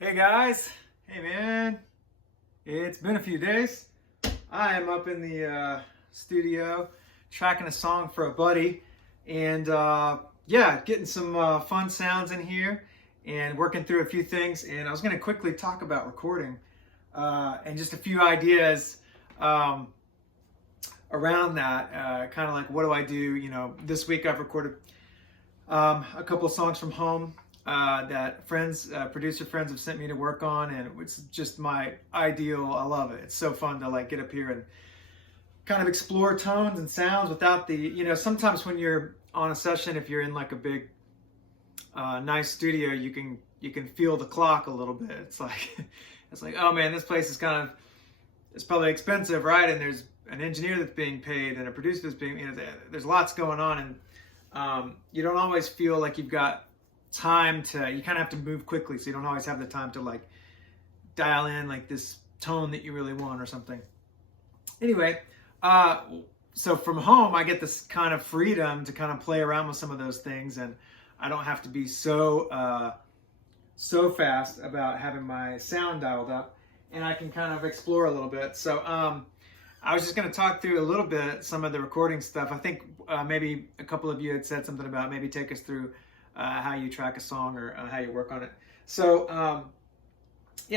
Hey guys, hey man, it's been a few days. I am up in the studio tracking a song for a buddy and yeah, getting some fun sounds in here and working through a few things. And I was going to quickly talk about recording and just a few ideas around that. Kind of like, what do I do? This week I've recorded a couple of songs from home that producer friends have sent me to work on, and it's just my ideal. I love it. It's so fun to like get up here and kind of explore tones and sounds without sometimes when you're on a session, if you're in like a big, nice studio, you can feel the clock a little bit. It's like, it's like, oh man, this place is it's probably expensive, right? And there's an engineer that's being paid and a producer that's being, there's lots going on, and you don't always feel like you've got time you kind of have to move quickly, so you don't always have the time to like dial in like this tone that you really want or something. Anyway, so from home I get this kind of freedom to kind of play around with some of those things, and I don't have to be so fast about having my sound dialed up, and I can kind of explore a little bit. So I was just going to talk through a little bit some of the recording stuff. I think maybe a couple of you had said something about maybe take us through how you track a song or how you work on it. So in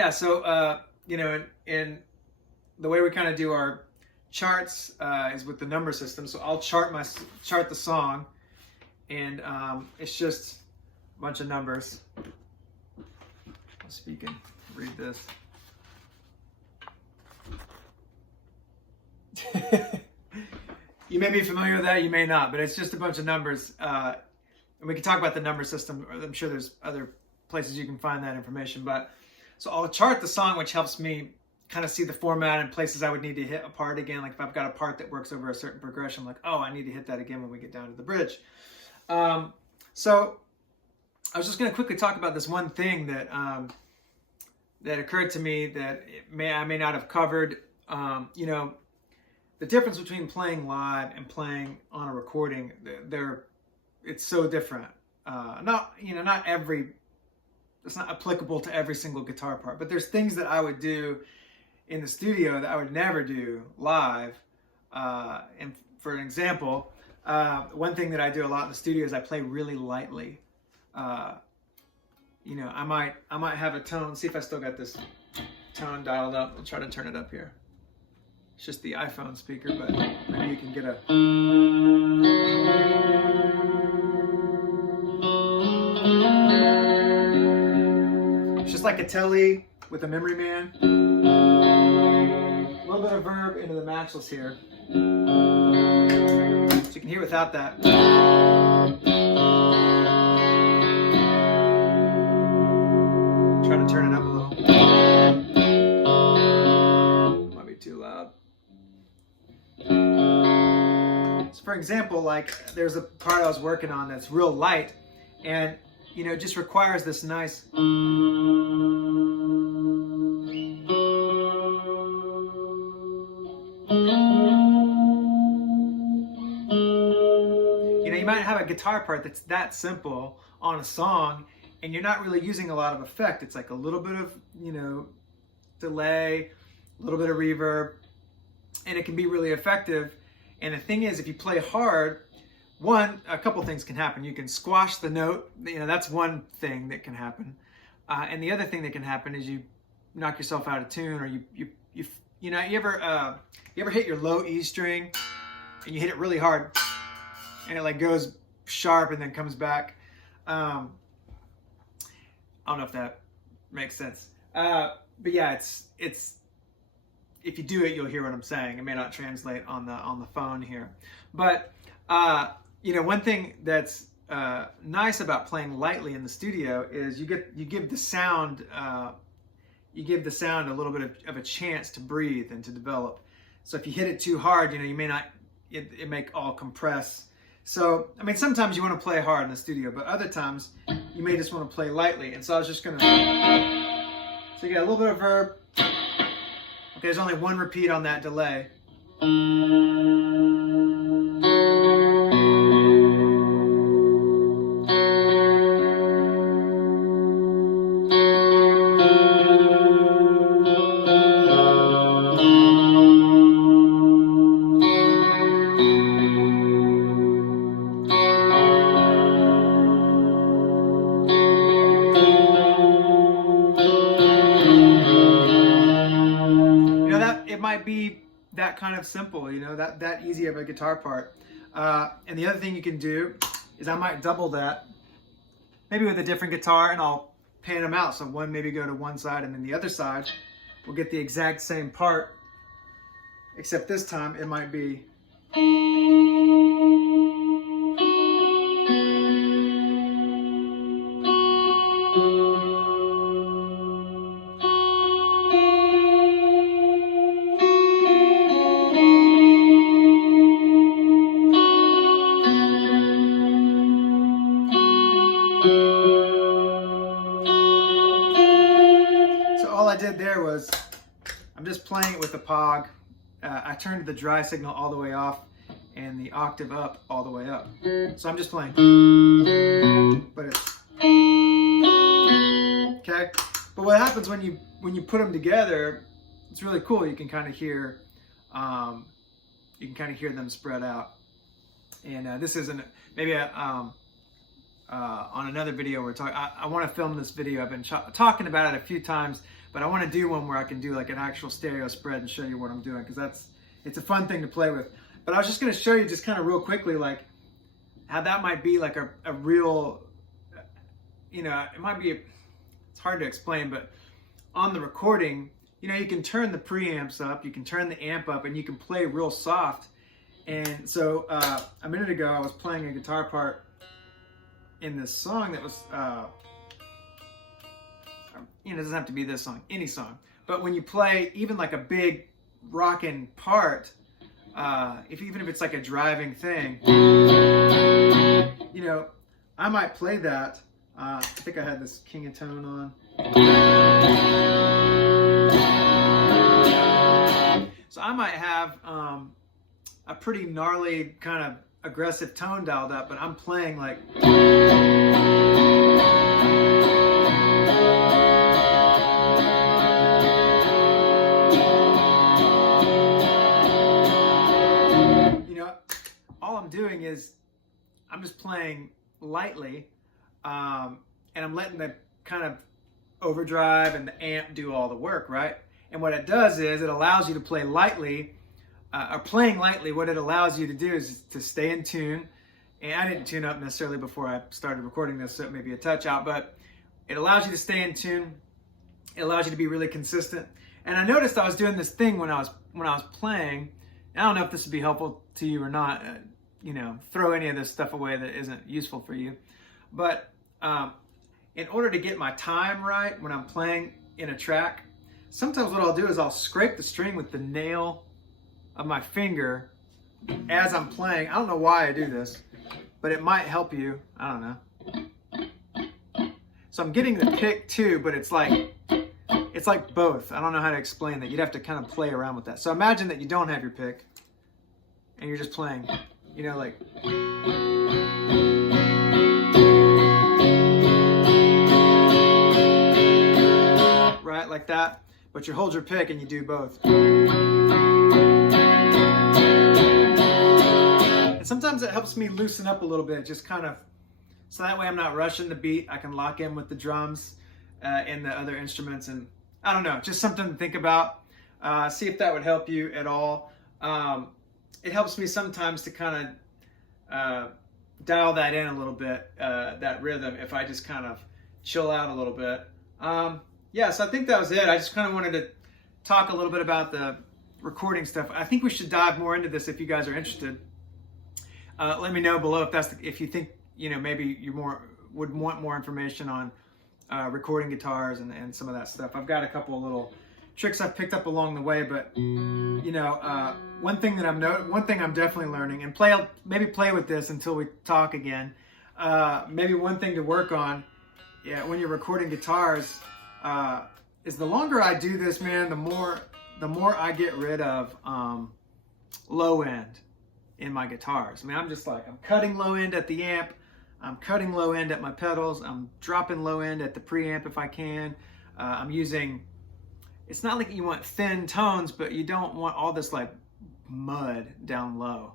the way we kind of do our charts is with the number system. So I'll chart the song, and it's just a bunch of numbers. So you can read this. You may be familiar with that, you may not, but it's just a bunch of numbers. And we can talk about the number system. I'm sure there's other places you can find that information. But so I'll chart the song, which helps me kind of see the format and places I would need to hit a part again. Like if I've got a part that works over a certain progression, I'm like, oh, I need to hit that again when we get down to the bridge. So I was just going to quickly talk about this one thing that that occurred to me that I may not have covered. The difference between playing live and playing on a recording, it's so different. It's not applicable to every single guitar part, but there's things that I would do in the studio that I would never do live. And for an example, one thing that I do a lot in the studio is I play really lightly. I might have a tone. See if I still got this tone dialed up. I'll try to turn it up here. It's just the iPhone speaker, but maybe you can get a... It's just like a telly with a memory man. A little bit of verb into the matchless here. So you can hear without that. Try to turn it up a little. Might be too loud. So for example, like there's a part I was working on that's real light, and it just requires this nice you might have a guitar part that's that simple on a song, and you're not really using a lot of effect. It's like a little bit of, delay, a little bit of reverb, and it can be really effective. And the thing is, if you play hard, a couple things can happen. You can squash the note. That's one thing that can happen. And the other thing that can happen is you knock yourself out of tune, or you ever hit your low E string and you hit it really hard, and it like goes sharp and then comes back. I don't know if that makes sense. But yeah, it's if you do it, you'll hear what I'm saying. It may not translate on the phone here, but one thing that's nice about playing lightly in the studio is you give the sound a little bit of a chance to breathe and to develop. So if you hit it too hard, you may not it make all compress. So sometimes you want to play hard in the studio, but other times you may just want to play lightly. And so I was just gonna so you get a little bit of verb. Okay, there's only one repeat on that delay. might be that kind of simple, you know, that easy of a guitar part. And the other thing you can do is I might double that, maybe with a different guitar, and I'll pan them out. So one maybe go to one side, and then the other side will get the exact same part, except this time it might be. All I did there was, I'm just playing it with the Pog. I turned the dry signal all the way off and the octave up all the way up. So I'm just playing. But it's okay. But what happens when you put them together? It's really cool. You can kind of hear them spread out. And this isn't maybe on another video we're talking. I want to film this video. I've been talking about it a few times. But I want to do one where I can do like an actual stereo spread and show you what I'm doing, because it's a fun thing to play with. But I was just going to show you just kind of real quickly like how that might be like a real, you know, it might be, it's hard to explain, but on the recording, you know, you can turn the preamps up, you can turn the amp up, and you can play real soft. And so a minute ago I was playing a guitar part in this song that was, you know, it doesn't have to be this song, any song. But when you play even like a big rockin' part, even if it's like a driving thing, you know, I might play that. I think I had this King of Tone on. So I might have a pretty gnarly kind of aggressive tone dialed up, but I'm playing like. Doing is I'm just playing lightly, and I'm letting the kind of overdrive and the amp do all the work, right? And what it does is it allows you to play lightly, or playing lightly. What it allows you to do is to stay in tune. And I didn't tune up necessarily before I started recording this, so it may be a touch out, but it allows you to stay in tune. It allows you to be really consistent. And I noticed I was doing this thing when I was playing. I don't know if this would be helpful to you or not. You know, throw any of this stuff away that isn't useful for you. But in order to get my time right when I'm playing in a track, sometimes what I'll do is I'll scrape the string with the nail of my finger as I'm playing. I don't know why I do this, but it might help you. I don't know. So I'm getting the pick too, but it's like both. I don't know how to explain that. You'd have to kind of play around with that. So imagine that you don't have your pick and you're just playing. You know, like. Right, like that. But you hold your pick and you do both. And sometimes it helps me loosen up a little bit, just kind of, so that way I'm not rushing the beat. I can lock in with the drums and the other instruments. And I don't know, just something to think about. See if that would help you at all. It helps me sometimes to kind of dial that in a little bit, that rhythm, if I just kind of chill out a little bit. Yeah, so I think that was it. I just kind of wanted to talk a little bit about the recording stuff. I think we should dive more into this if you guys are interested. Let me know below if you think, you know, maybe you would want more information on recording guitars and some of that stuff. I've got a couple of little tricks I've picked up along the way, but you know, one thing I'm definitely learning, and maybe play with this until we talk again. Maybe one thing to work on, yeah, when you're recording guitars, is the longer I do this, man, the more I get rid of low end in my guitars. I mean, I'm cutting low end at the amp, I'm cutting low end at my pedals, I'm dropping low end at the preamp if I can. I'm using. It's not like you want thin tones, but you don't want all this like mud down low.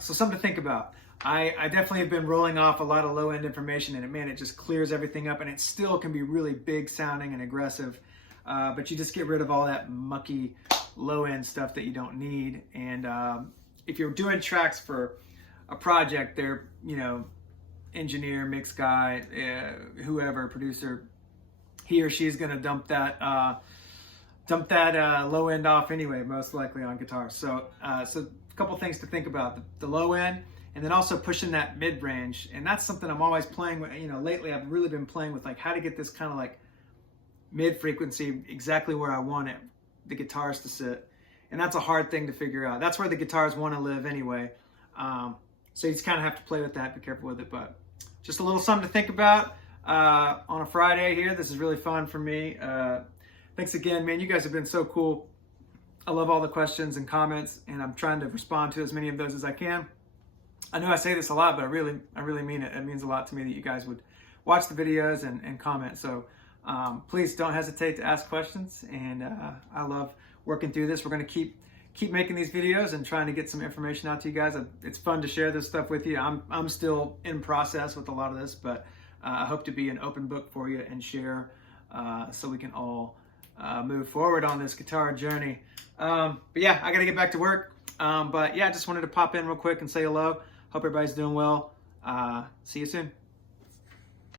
So something to think about. I definitely have been rolling off a lot of low end information, and man, it just clears everything up, and it still can be really big sounding and aggressive. But you just get rid of all that mucky low end stuff that you don't need. And if you're doing tracks for a project, they're, you know, engineer, mix guy, whoever, producer, he or she's going to dump that low end off anyway, most likely on guitar. So so a couple things to think about: the low end, and then also pushing that mid range. And that's something I'm always playing with. You know, lately I've really been playing with, like, how to get this kind of like mid frequency exactly where I want it, the guitars to sit. And that's a hard thing to figure out. That's where the guitars want to live anyway. So you just kind of have to play with that, be careful with it. But just a little something to think about on a Friday here. This is really fun for me. Thanks again, man. You guys have been so cool. I love all the questions and comments, and I'm trying to respond to as many of those as I can. I know I say this a lot, but I really mean it. It means a lot to me that you guys would watch the videos and comment. So please don't hesitate to ask questions. And I love working through this. We're going to keep making these videos and trying to get some information out to you guys. It's fun to share this stuff with you. I'm still in process with a lot of this, but I hope to be an open book for you and share so we can all move forward on this guitar journey. But yeah, I got to get back to work. But yeah, I just wanted to pop in real quick and say hello. Hope everybody's doing well. See you soon.